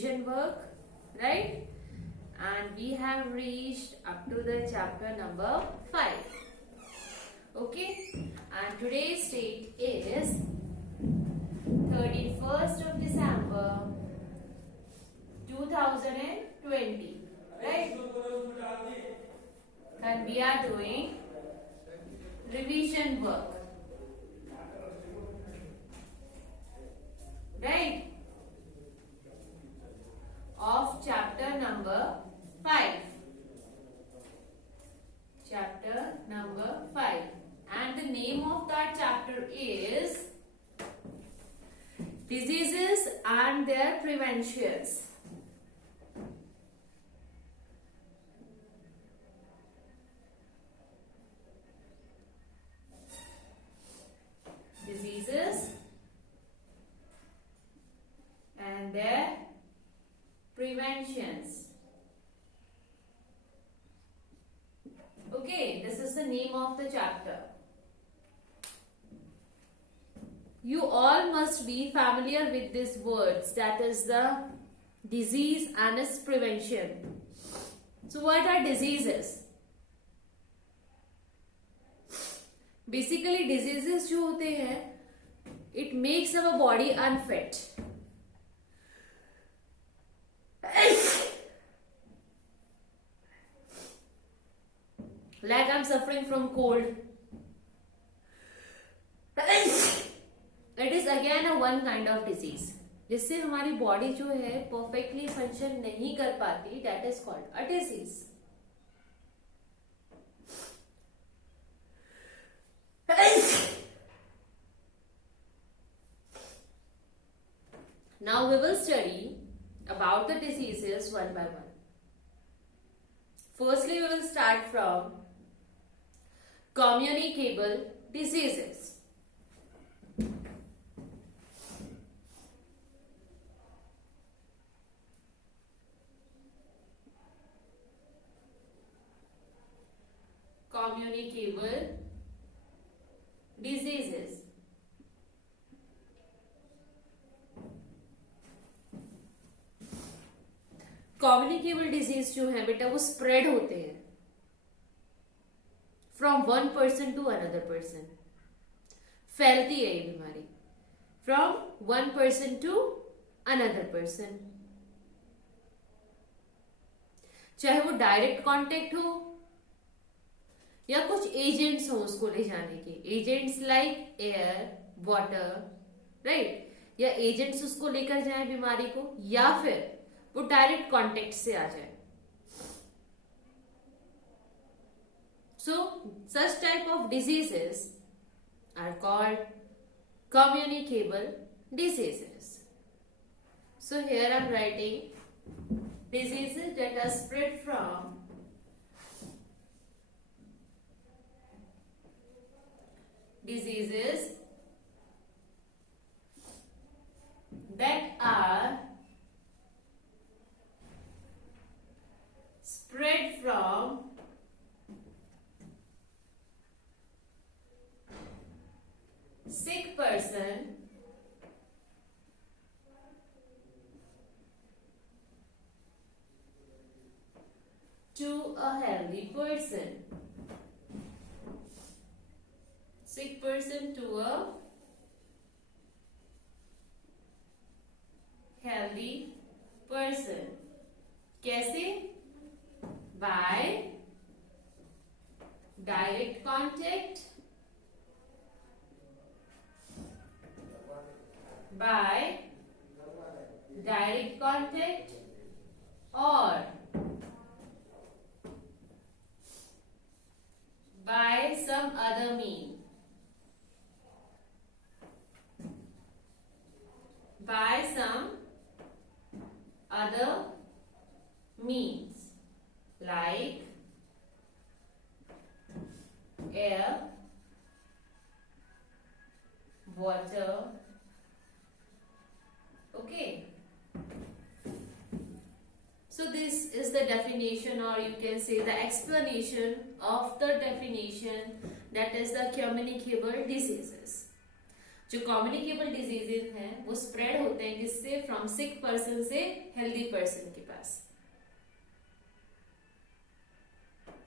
revision work, right? And we have reached up to the chapter number 5. Okay, and today's date is 31st of December 2020, right? And we are doing revision work, right, of chapter number 5. Chapter number 5. And the name of that chapter is Diseases and Their Preventions. Diseases and their preventions. Okay, this is the name of the chapter. You all must be familiar with these words, that is the disease and its prevention. So what are diseases? Basically diseases जो होते हैं, it makes our body unfit. Like I'm suffering from cold. It is again a one kind of disease, जिससे हमारी बॉडी जो है perfectly function नहीं कर पाती. That is called a disease. Now we will study about the diseases one by one. Firstly, we will start from communicable diseases. Communicable diseases. Communicable disease जो है बेटा वो स्प्रेड होते हैं from one person to another person. फैलती है ये बीमारी from one person to another person. चाहे वो डायरेक्ट कांटेक्ट हो या कुछ एजेंट्स हो उसको ले जाने के. Agents like air, water, right. या एजेंट्स उसको लेकर जाए बीमारी को, या फिर वो डायरेक्ट कांटेक्ट से आ जाए. So such type of diseases are called communicable diseases. So here I am writing diseases that are spread from diseases that are spread from sick person to a healthy person. Sick person to a healthy person. कैसे? By direct contact, by direct contact or by some other means. By some other means like air, water. Okay. So this is the definition, or you can say the explanation of the definition, that is the communicable diseases. जो communicable diseases हैं वो spread होते हैं किससे? फ्रॉम सिक पर्सन से healthy person के पास,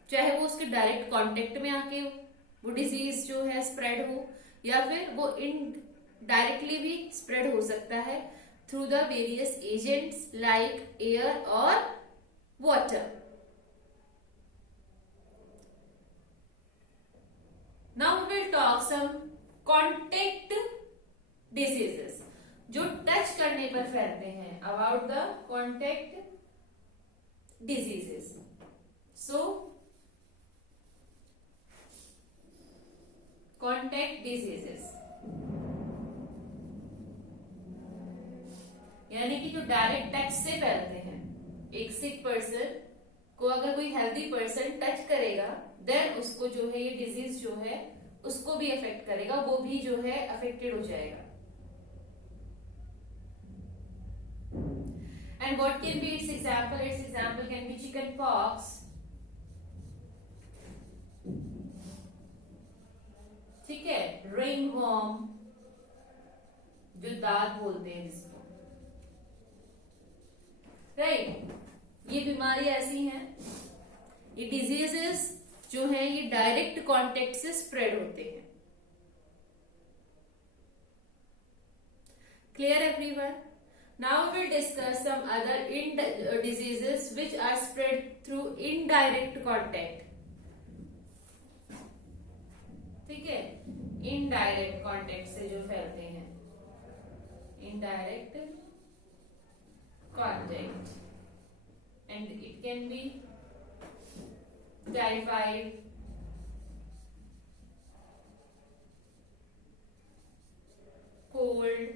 चाहे वो उसके डायरेक्ट कांटेक्ट में आके वो डिजीज जो है स्प्रेड हो, या फिर वो इनडायरेक्टली भी स्प्रेड हो सकता है through the various agents like air और water. Now we will talk some contact diseases जो टच करने पर फैलते हैं. About the contact diseases. So contact diseases यानी कि जो डायरेक्ट टच से फैलते हैं. एक सिक पर्सन को अगर कोई हेल्दी पर्सन टच करेगा देन उसको जो है ये डिजीज जो है उसको भी अफेक्ट करेगा, वो भी जो है अफेक्टेड हो जाएगा. And what can be it's example? It's example can be chicken pox. ठीक है, रिंग वॉर्म जो दाद बोलते हैं जिसको, राइट. ये बीमारी ऐसी हैं, ये डिजीजेस जो है ये डायरेक्ट कांटेक्ट से स्प्रेड होते हैं. Clear everyone? Now we will discuss some other diseases which are spread through indirect contact. ठीक है, इनडायरेक्ट कांटेक्ट से जो फैलते हैं, indirect contact, and it can be typhoid, cold,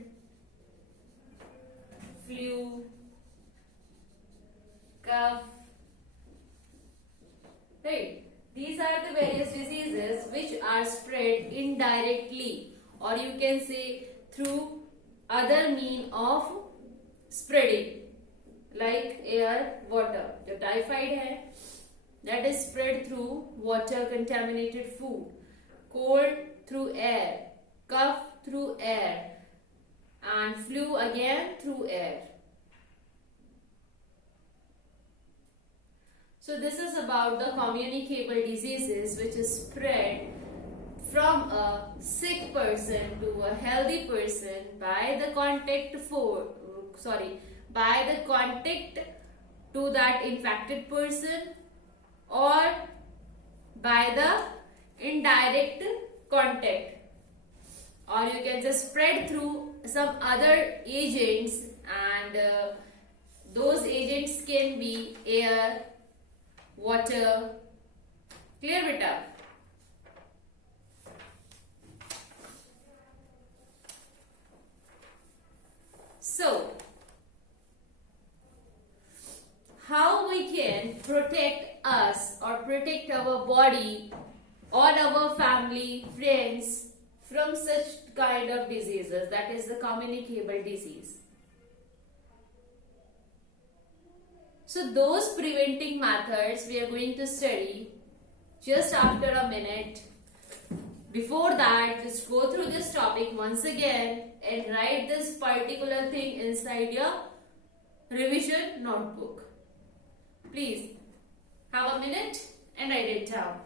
flu, cough, right? These are the various diseases which are spread indirectly, or you can say through other mean of spreading like air, water. जो टाइफाइड है that is spread through water contaminated food, cold through air, cough through air, and flu again through air. So this is about the communicable diseases which is spread from a sick person to a healthy person by the by the contact to that infected person or by the indirect contact, or you can just spread through some other agents, and those agents can be air, water. Clear beta? So how we can protect us or protect our body or our family, friends from such kind of diseases, that is the communicable disease. So those preventing methods we are going to study just after a minute. Before that, just go through this topic once again and write this particular thing inside your revision notebook. Please have a minute and write it down.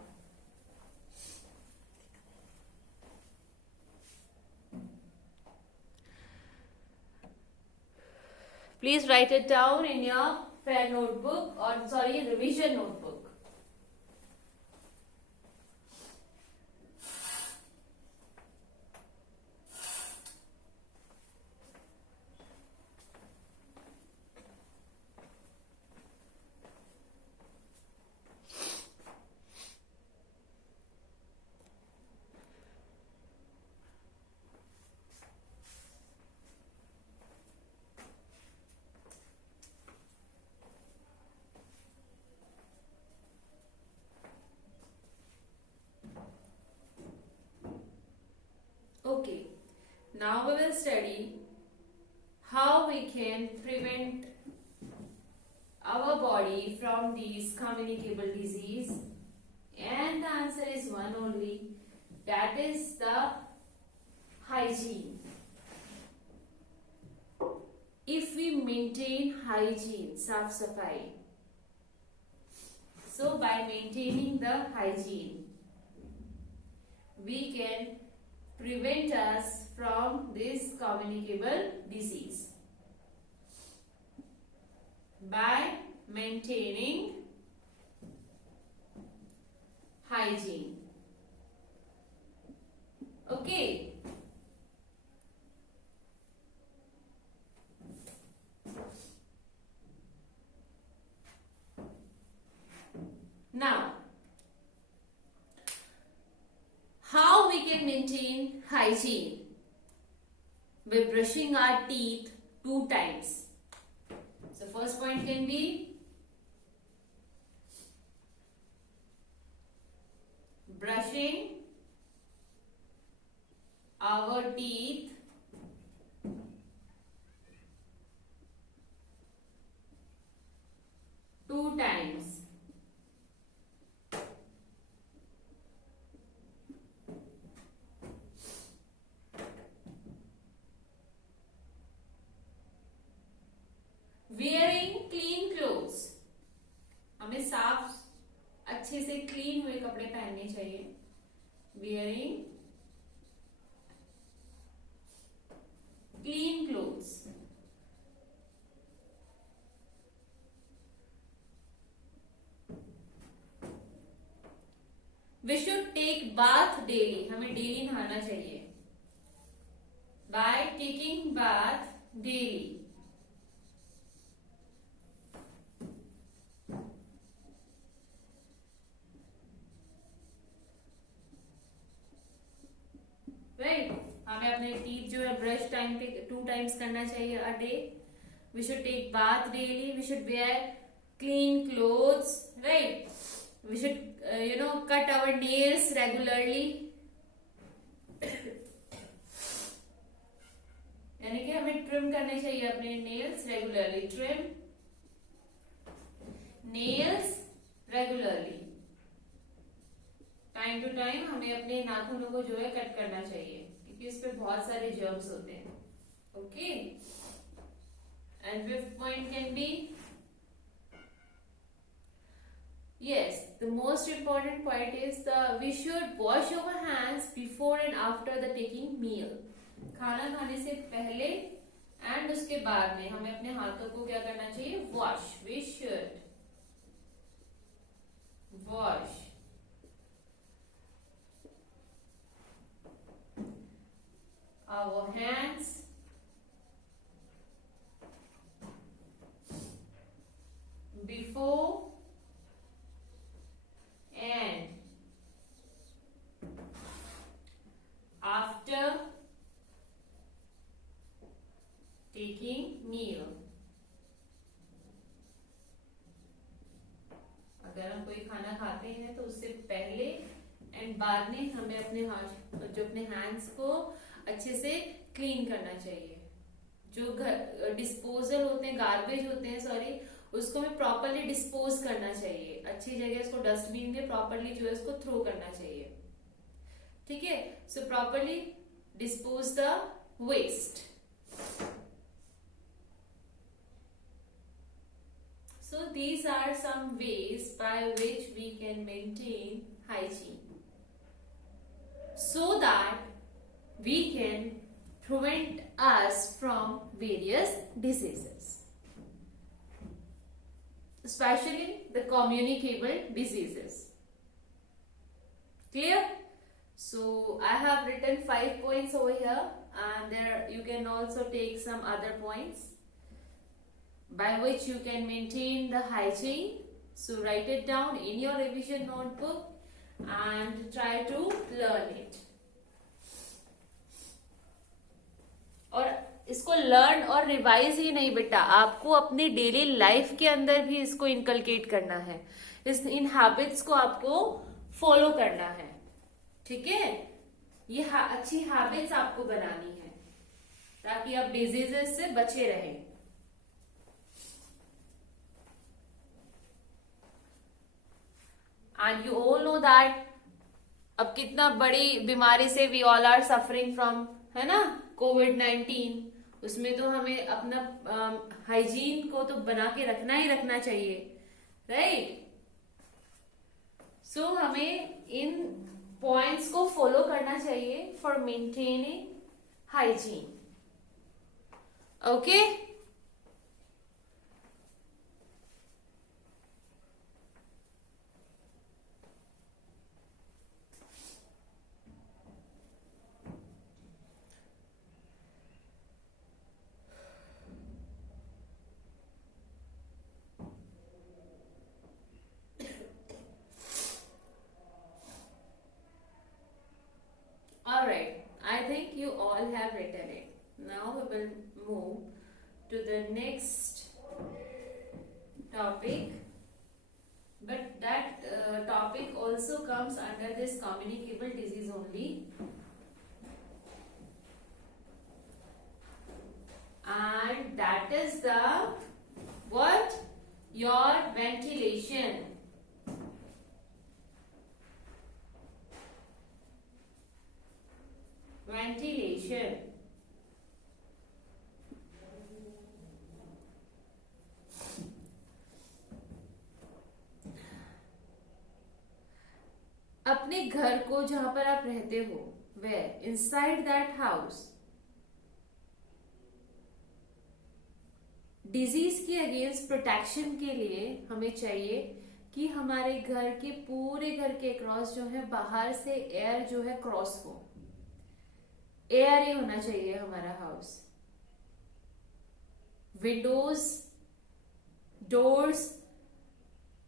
Please write it down in your fair notebook, or revision notebook. Okay, now we will study how we can prevent our body from these communicable disease, and the answer is one only, that is the hygiene. If we maintain hygiene, साफ सफाई, so by maintaining the hygiene, we can prevent us from this communicable disease. By maintaining hygiene. Okay. Now, how we can maintain hygiene? By brushing our teeth 2 times. So first point can be brushing our teeth 2 times. Wearing clean clothes, हमें साफ अच्छे से क्लीन हुए कपड़े पहनने चाहिए. Wearing clean clothes. We should take bath daily, हमें डेली नहाना चाहिए. By taking bath daily, right. हमें अपने टीथ जो है ब्रश टाइम पे 2 टाइम्स करना चाहिए a day. We should take bath daily. We should wear clean clothes, right. We should cut our nails regularly. यानी कि हमें ट्रिम करने चाहिए अपने nails regularly. Trim nails regularly. Time to time हमें अपने नाखूनों को जो है कट करना चाहिए, क्योंकि इस पे बहुत सारे जर्म्स होते हैं. Okay. And fifth point can be, yes, the most important point is we should wash our hands before and after the taking meal. खाना खाने से पहले एंड उसके बाद में हमें अपने हाथों को क्या करना चाहिए? Wash. We should wash our hands before and after taking meal. अगर हम कोई खाना खाते हैं तो उससे पहले एंड बाद में हमें अपने हाथ जो अपने हैंड्स को अच्छे से क्लीन करना चाहिए. जो घर डिस्पोजल होते हैं, गार्बेज होते हैं, सॉरी, उसको हमें प्रॉपरली डिस्पोज करना चाहिए. अच्छी जगह उसको डस्टबिन में प्रॉपरली जो है उसको थ्रो करना चाहिए. ठीक है. So properly dispose the waste. So these are some ways by which we can maintain hygiene, so that we can prevent us from various diseases, especially the communicable diseases. Clear? So I have written 5 points over here, and there you can also take some other points by which you can maintain the hygiene. So write it down in your revision notebook and try to learn it. और इसको लर्न और रिवाइज ही नहीं बेटा, आपको अपनी daily life के अंदर भी इसको इनकलकेट करना है. इन हैबिट्स को आपको फॉलो करना है. ठीक है. ये अच्छी हैबिट्स आपको बनानी है ताकि आप डिजीजेस से बचे रहें. And you all know that अब कितना बड़ी बीमारी से we all are suffering from है ना, कोविड-19, उसमें तो हमें अपना हाइजीन को तो बना के रखना ही रखना चाहिए, राइट। सो हमें इन पॉइंट्स को फॉलो करना चाहिए for maintaining hygiene, okay. All right, I think you all have written it. Now we will move to the next topic, but that topic also comes under this communicable disease only, and that is the what? Your ventilation. Ventilation. अपने घर को जहां पर आप रहते हो, where inside that house, disease के against protection के लिए हमें चाहिए कि हमारे घर के पूरे घर के क्रॉस जो है बाहर से एयर जो है क्रॉस हो, एयर ही होना चाहिए हमारा हाउस। विंडोज, डोर्स,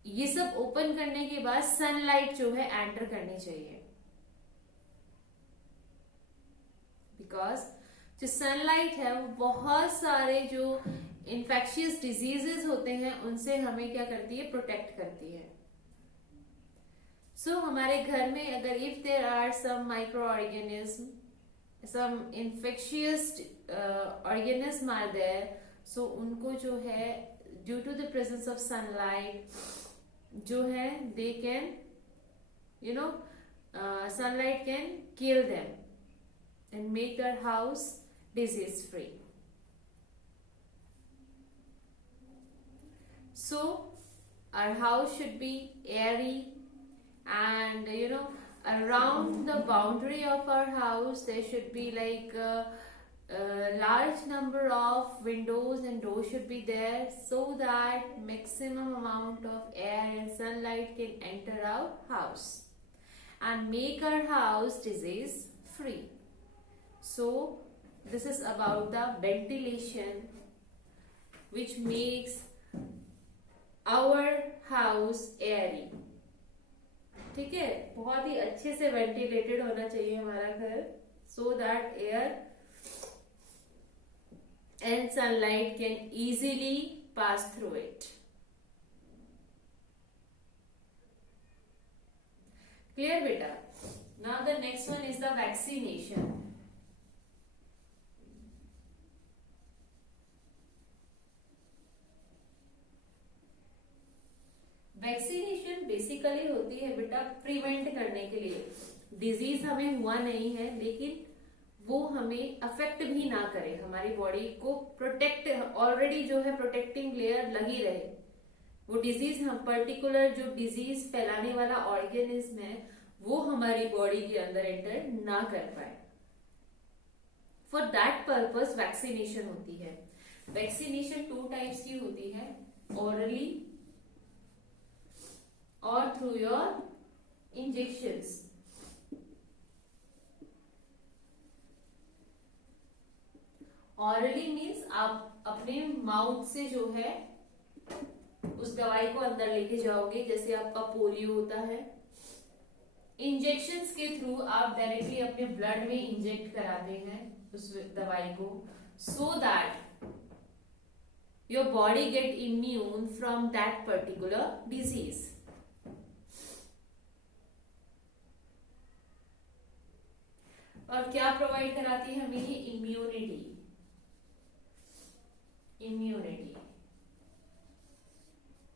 ये सब ओपन करने के बाद सनलाइट जो है एंटर करनी चाहिए, बिकॉज जो सनलाइट है वो बहुत सारे जो इन्फेक्शियस डिजीजेस होते हैं उनसे हमें क्या करती है, प्रोटेक्ट करती है। सो हमारे घर में अगर if there are some micro organism, some infectious organism are there, so उनको जो है due to the presence of sunlight जो है they can you know sunlight can kill them and make our house disease free. So our house should be airy, and around the boundary of our house there should be like a large number of windows and doors should be there, so that maximum amount of air and sunlight can enter our house and make our house disease free. So this is about the ventilation which makes our house airy. ठीक है, बहुत ही अच्छे से वेंटिलेटेड होना चाहिए हमारा घर, so that air and sunlight can easily pass through it. Clear beta? Now the next one is the vaccination. Vaccination basically होती है बेटा प्रिवेंट करने के लिए, डिजीज हमें हुआ नहीं है लेकिन वो हमें अफेक्ट भी ना करे, हमारी बॉडी को प्रोटेक्ट, ऑलरेडी जो है प्रोटेक्टिंग लेयर लगी रहे, वो डिजीज हम पर्टिकुलर जो डिजीज फैलाने वाला ऑर्गेनिज्म है वो हमारी बॉडी के अंदर एंटर ना कर पाए। फॉर दैट पर्पस वैक्सीनेशन होती है। वैक्सीनेशन 2 टाइप्स की होती है, ऑरली और through your injections. Hourly means आप अपने माउथ से जो है उस दवाई को अंदर लेके जाओगे, जैसे आपका पोलियो होता है। इंजेक्शंस के थ्रू आप डायरेक्टली अपने ब्लड में इंजेक्ट कराते हैं उस दवाई को, so that your body get immune from that particular disease. और क्या प्रोवाइड कराती है हमें ये? इम्यूनिटी। इम्यूनिटी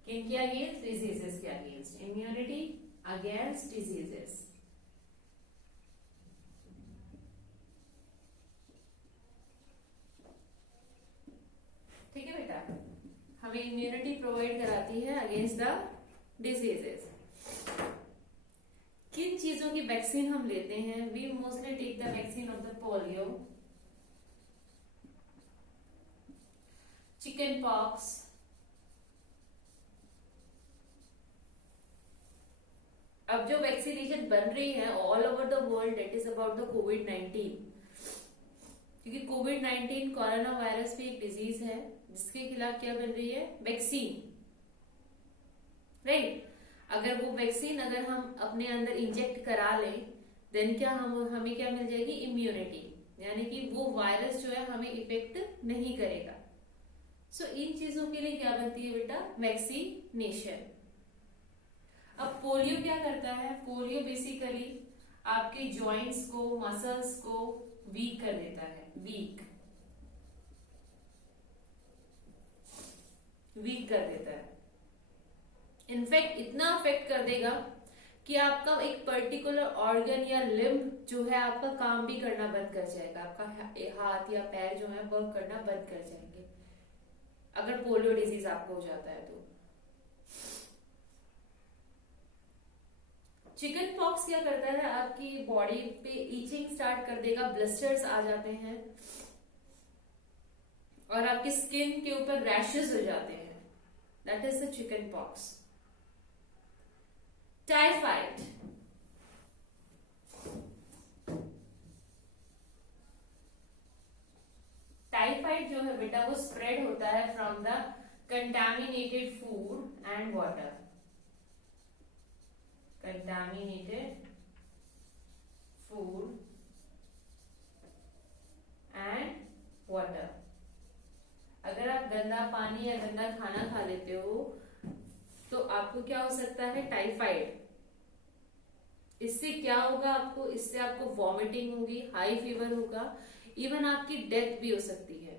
किन के अगेंस्ट? डिजीजेस के अगेंस्ट। Immunity against diseases. हमें इम्यूनिटी प्रोवाइड कराती है अगेंस्ट द डिजीजेस। किन चीजों की वैक्सीन हम लेते हैं? We mostly take the vaccine of the polio, chickenpox, अब जो वैक्सीनेशन बन रही है all over the world, that is about the कोविड-19, क्योंकि कोविड-19 कोरोना वायरस भी एक डिजीज है जिसके खिलाफ क्या बन रही है? Vaccine, right. अगर वो वैक्सीन अगर हम अपने अंदर इंजेक्ट करा लें देन क्या हमें क्या मिल जाएगी? इम्यूनिटी, यानी कि वो वायरस जो है हमें इफेक्ट नहीं करेगा। सो इन चीजों के लिए क्या बनती है बेटा? वैक्सीनेशन। अब पोलियो क्या करता है? पोलियो बेसिकली आपके जॉइंट्स को, मसल्स को वीक कर देता है, वीक कर देता है। इनफैक्ट इतना अफेक्ट कर देगा कि आपका एक पर्टिकुलर ऑर्गन या लिम्ब जो है आपका काम भी करना बंद कर जाएगा, आपका हाथ या पैर जो है वर्क करना बंद कर जाएंगे अगर पोलियो डिजीज आपको हो जाता है तो। चिकन पॉक्स क्या करता है? आपकी बॉडी पे ईचिंग स्टार्ट कर देगा, ब्लिस्टर्स आ जाते हैं और आपकी स्किन के ऊपर रैशेस हो जाते हैं, that is the chicken pox. Typhoid, typhoid जो है बेटा वो स्प्रेड होता है from the contaminated food and water, contaminated food and water। अगर आप गंदा पानी या गंदा खाना खा लेते हो तो आपको क्या हो सकता है? टाइफाइड। इससे क्या होगा आपको? इससे आपको वॉमिटिंग होगी, हाई फीवर होगा, इवन आपकी डेथ भी हो सकती है।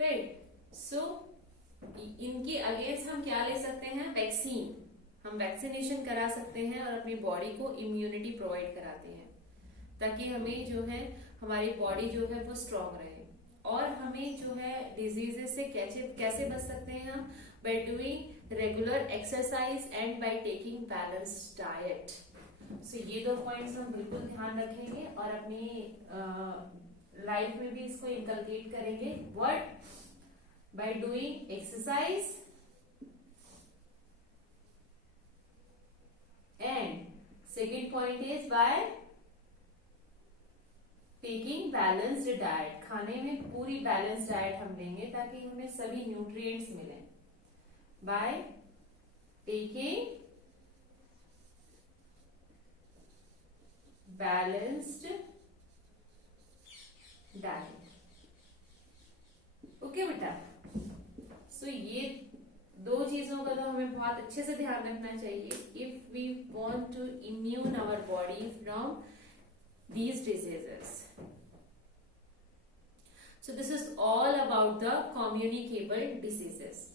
राइट। सो इनकी अगेंस्ट हम क्या ले सकते हैं? वैक्सीन। हम वैक्सीनेशन करा सकते हैं और अपनी बॉडी को इम्यूनिटी प्रोवाइड कराते हैं ताकि हमें जो है हमारी बॉडी जो है वो स्ट्रांग रहे। और हमें जो है डिजीजेस से कैसे बच सकते हैं हम? By doing regular exercise and by taking balanced diet. So ये दो पॉइंट्स हम बिल्कुल ध्यान रखेंगे और अपनी लाइफ में भी इसको इनकलकेट करेंगे। What? by doing exercise and second point is by taking balanced diet। खाने में पूरी बैलेंस डाइट हम लेंगे ताकि हमें सभी न्यूट्रिएंट्स मिलें। by taking balanced diet। Okay बेटा। सो ये दो चीजों का तो हमें बहुत अच्छे से ध्यान रखना चाहिए if we want to immune our body from these diseases. So this is all about the communicable diseases.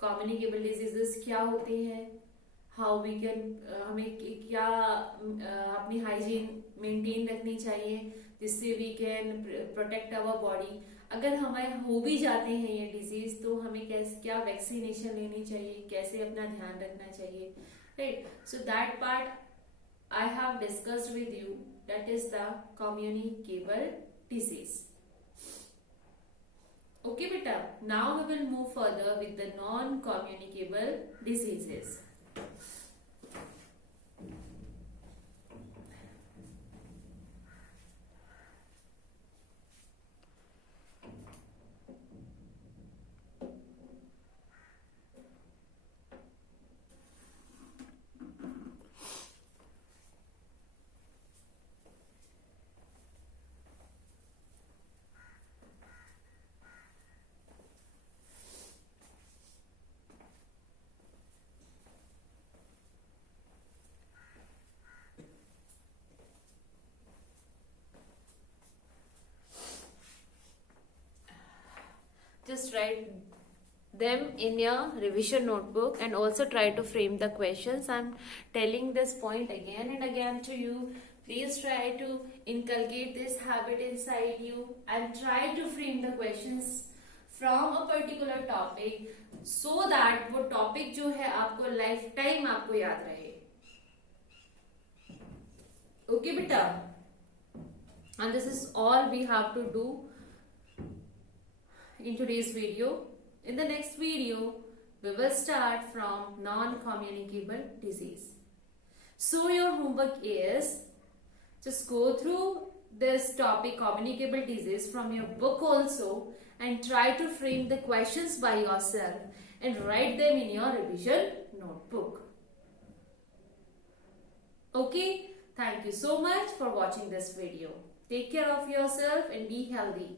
Communicable diseases क्या होते हैं? हाउ वी कैन, हमें क्या अपनी हाइजीन मेंटेन रखनी चाहिए जिससे we can protect our body. अगर हमारे हो भी जाते हैं ये डिजीज तो हमें क्या वैक्सीनेशन लेनी चाहिए, कैसे अपना ध्यान रखना चाहिए, right. So that part I have discussed with you, that is the communicable disease. Okay बेटा, now we will move further with the non communicable diseases. Just write them in your revision notebook and also try to frame the questions. I'm telling this point again and again to you. Please try to inculcate this habit inside you and try to frame the questions from a particular topic so that वो topic जो है आपको life time आपको याद रहे. Okay बेटा, and this is all we have to do in today's video. In the next video we will start from non-communicable disease. So your homework is just go through this topic communicable disease from your book also and try to frame the questions by yourself and write them in your revision notebook. Okay, thank you so much for watching this video. Take care of yourself and be healthy.